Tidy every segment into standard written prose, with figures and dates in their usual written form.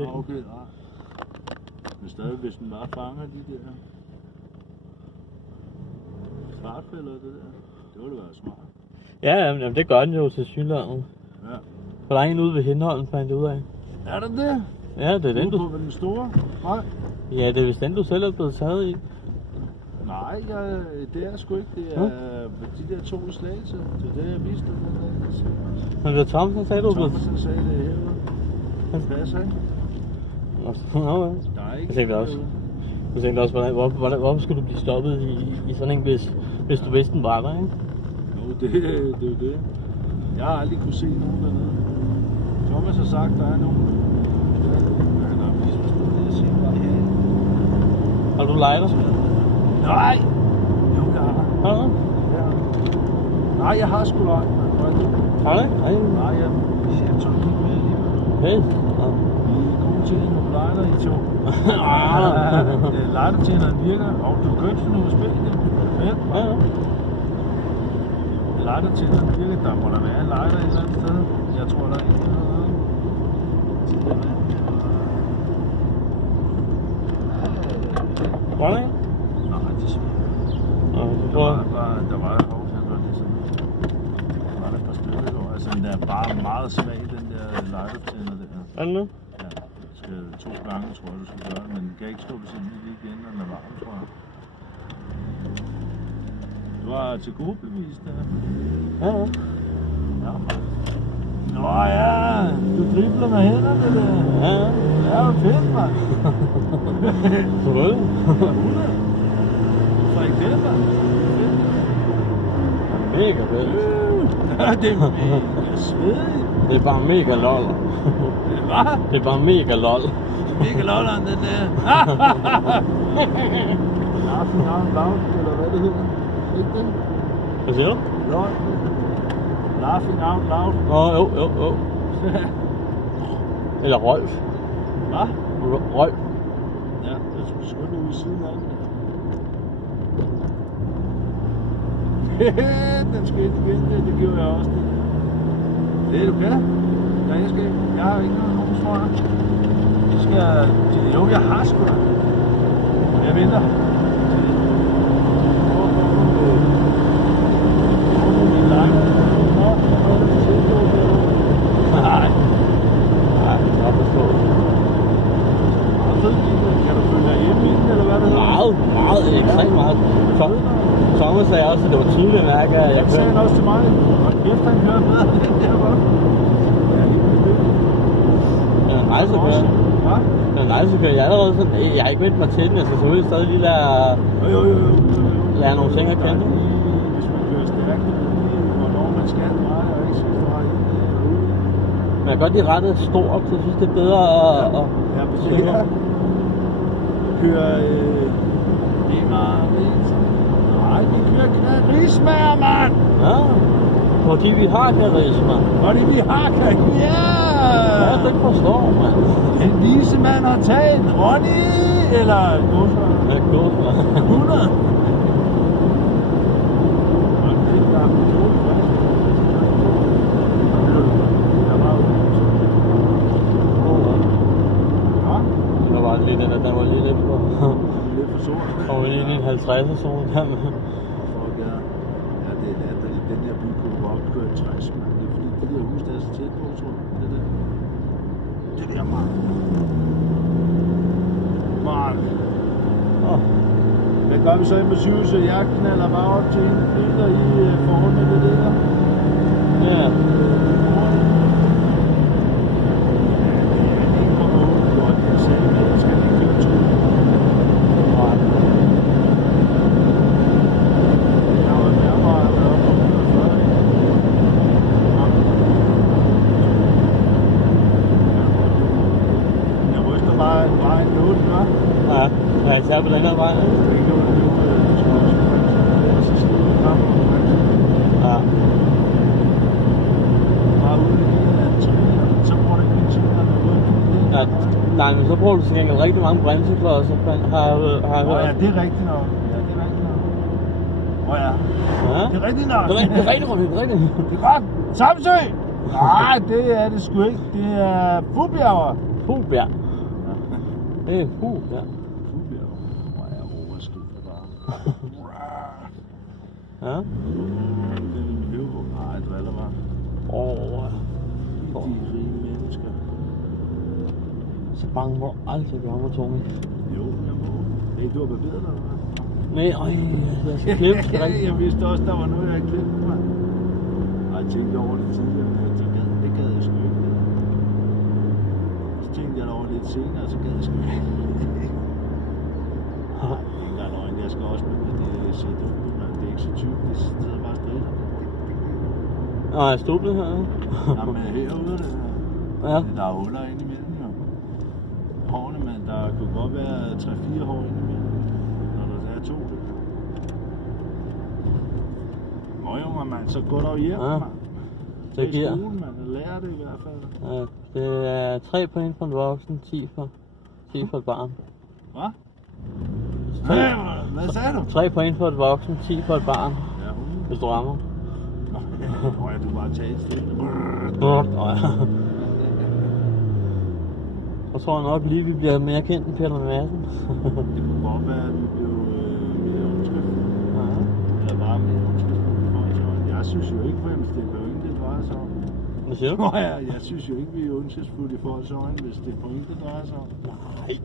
Okay, nej. Men stadig, hvis den bare fanger de der fartfælder, det ville være smart. Ja, jamen, det gør den jo til synligheden. Ja. For der er en ude ved Hindholm, fandt jeg ud af. Er der det? Ja, det er den, du... På den store? Nej. Ja, det er vist den, du selv er blevet taget i. Nej, det er sgu ikke. Det er de der to i Slagelse. Det er det, jeg viste den dag. Men det var Thomsen, sagde du? Thomsen sagde det herude. Han passer, ikke? Nå, ja. Der er ikke. Jeg tænkte også, hvorfor skulle du blive stoppet i sådan en, hvis du vidste, den var der, ikke? Jo, det er jo det. Jeg har aldrig kunne se nogen dernede. Thomas har sagt, der er nogen. Han har vist forstået det, jeg siger bare her. Har du lighter? Nej! Jo, jeg har. Har du? Ja. Nej, jeg har sgu lighter. Har du ikke? Nej, jeg tager ikke med alligevel. Okay. Vi er gode til at nogle lighter i to. Lightertjeneren virker. Og du har købt sådan noget spil, det er fedt. Ja. Lightertjeneren virker. Der må der være en lighter et eller andet sted. Jeg tror, der er ikke noget. Var der ikke? Nej, det er svært. Der var et hovsænder, det er sådan. Der var et par stykker i går. Altså, den er bare meget svag, den der lightertjener der. Er den nu? Ja, det skal 2 gange, tror jeg, du skal gøre det. Men den kan ikke stå ved siden af igen, når den er varm, tror jeg. Du har til gode bevis der. Ja. Ja, man. Nå ja, du dribler med hænderne der. Ja. Det er jo fedt, mand. Selvfølgelig. Frikadeller. Mega fedt. Ja, det er mega svedigt. Det er bare mega lol. Hvad? Det er bare mega lol. Mega lolleren, den der. Laughing out loud, eller hvad det hedder. Ikke det? Hvad siger du? Lol. Laughing out loud. Jo. Eller Rolf. Hvad? Rolf. Ja, jeg skulle sgu ud i siden af den. Den skal ind igen, det gjorde jeg også. Det du kan. Ja, jeg skal. Jeg har ikke nogen svar. Jeg skal. Jo, jeg har sgu da. Jeg venter. Nej. Jeg forstår. Kan du følge dig hjemme i den, eller hvad det hedder? Meget, ekstremt meget. Thomas sagde også, at det var tydeligt at mærke, at jeg Han sagde også til mig, og kæft, han kører bedre end den der var. Ja, helt vildt. Det er en rejsekører. Hvad? Det er en rejsekører. Jeg er allerede sådan, jeg har ikke vendt mig til den. Jeg skal selvfølgelig stadig lige lære nogle ting at kende. Hvis man kører stærkt, hvornår man skal dreje, og ikke skal dreje ind. Men jeg kan godt lide rettet stort, så jeg synes, det er bedre at Ja, kører nej, vi kører karismaer, mand! Ja, fordi vi har karisma. Fordi vi har karisma, ja! Ja, det forstår man. En vise mand har taget en Ronny, eller Gåsman. Ja, Gåsman. 100. Der var lige den var lige lidt for... Lidt for sort. Og lige i en 50'er zone der med. Fuck ja. Ja, det er latterligt. Den der by kunne godt køre 60, mand. Det er fordi, de der hus, der er så tæt på, tror jeg. Det der, mand. Mand. Hvad gør vi så i Massius og jagten, eller bare op til en filter i forhold med det der? Ja. Ja, især på den her vej. Ja. Ja, nej, men så bruger du til gengæld rigtig mange bremseklodser. Har jeg hørt. Ja, det er rigtigt nok. Ja. Det er rigtigt nok. Det er rigtigt. Det er godt. Samsø! Nej, det er det sgu ikke. Det er Fubjerg. Fubjerg. Det er fugl, ja. Fuglebjerg. Hvor er overskidtet bare. Ja. Det er en høvåg. Nej, jeg driller bare. De rige mennesker. Så bange hvor aldrig du har med tunge. Jo, jeg må. Hey, du har barberet dig, eller hvad? Nej, jeg skal klippe det rigtigt. Jeg vidste også, der var noget, jeg havde glemt mig. Jeg tænkte over det tidligere, men jeg tænkte, det gad jeg sgu ikke. Så tænkte jeg over lidt senere, så gad jeg sgu ikke. Nej, det er ikke engang løgn. Jeg skal også med det sæt ud, men det er ikke så tykt. Det sidder bare stille. Nå, jeg stod her. Jamen herude er det her. Ja. Der er huller inde imellem, jo. Hårene, men der kunne godt være 3-4 hår inde imellem, når der er 2 det. Nå jo, mand, så gå dog hjem, Ja. mand. Det giver. I skolen, mand. Lærer det i hvert fald. Ja, det er 3 point for en voksen, 10 for et barn. Hvad? Hey, hvad sagde du? 3 point for et voksen, 10 for et barn, Ja, hvis du rammer. Nå ja, du bare tager stille. Jeg tror nok lige, vi bliver mere kendt end Peter Madsen. Det kunne godt være, at vi blev mere ondskabsfulde. Ja. Eller bare mere ondskabsfulde. Jeg synes jo ikke, for hvis det er point, det drejer sig om. Hvad siger du? Nå ja, jeg synes jo ikke, vi er ondskabsfulde i folks øjne, hvis det er point, det drejer sig om. Nej.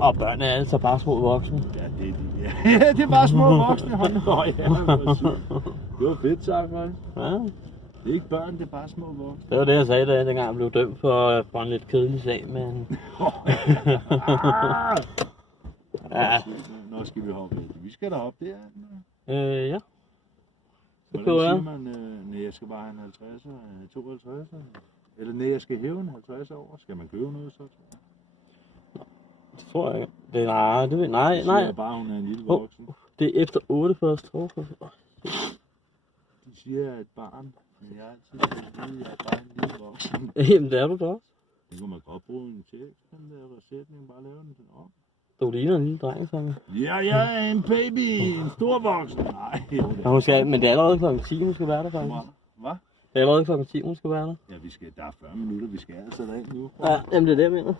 Og børn er altså bare små voksne. Ja, det er de. Ja, det er bare små voksne. Hold nu. Ja, det var fedt sagt, faktisk. Ja. Det er ikke børn, det er bare små voksne. Det var det, jeg sagde, dengang jeg blev dømt for en lidt kedelig sag, men... Ja. Nå skal vi hoppe. Vi skal da hoppe der. Ja. Det Hvordan kunne siger være. man, nej, jeg skal bare have en 50'er, 52'er? Eller nej, jeg skal hæve en 50 over. Skal man købe noget så, tror jeg? Det tror jeg ikke. Det, nej, det ved nej. Siger bare, hun er en lille voksen. Det er efter 8 for stroke. De siger, at et barn, men jeg har altid sagt, at jeg er bare en lille voksen. Jamen, det er du da også. Det kunne man godt bruge en tekst, den der sætning, bare lave den om. Du ligner en lille dreng, sammen. Ja, jeg er en baby, en stor voksen. Nej, jo det Ja, hun skal, men det er allerede klokken 10, hun skal være der, faktisk. Hvad? Det er allerede klokken 10, hun skal være der. Ja, vi skal, der er 40 minutter, vi skal altså derind nu. Ja, jamen det er det, jeg mener.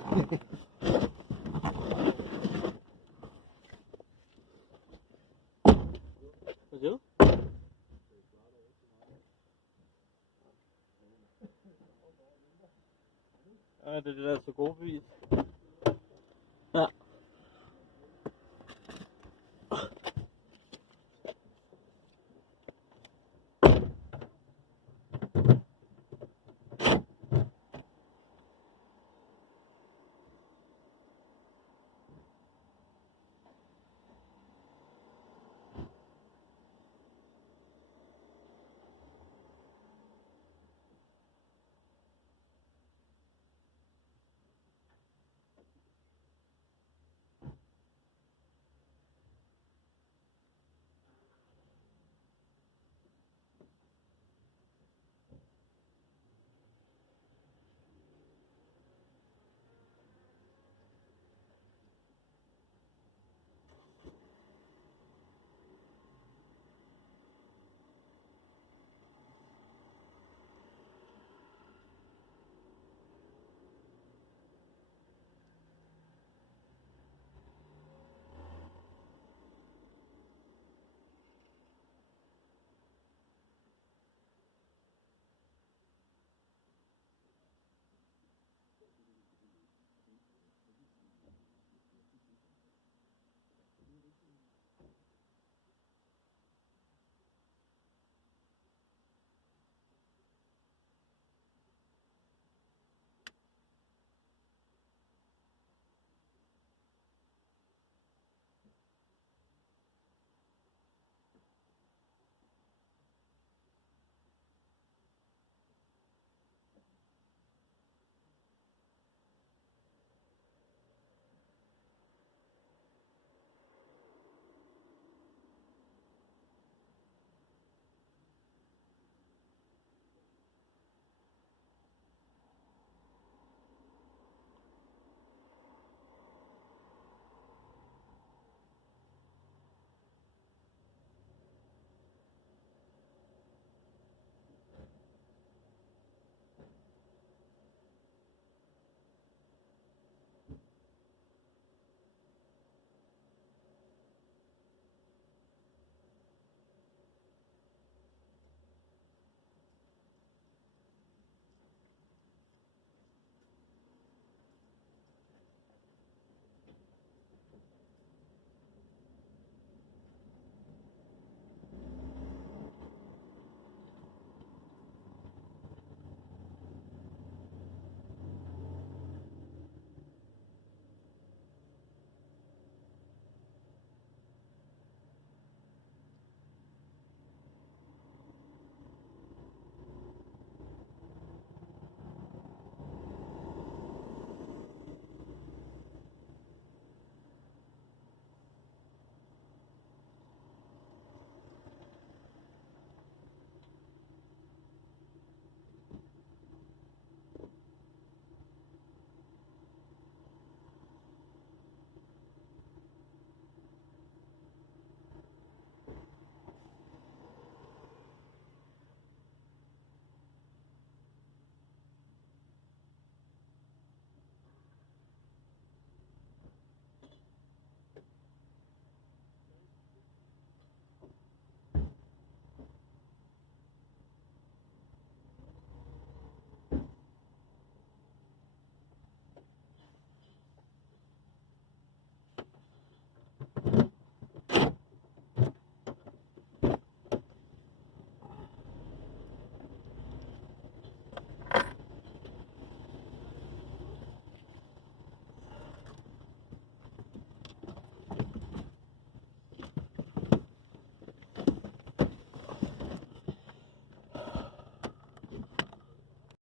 Hvad siger du? Ja, det er det der så gode bevis. Ja.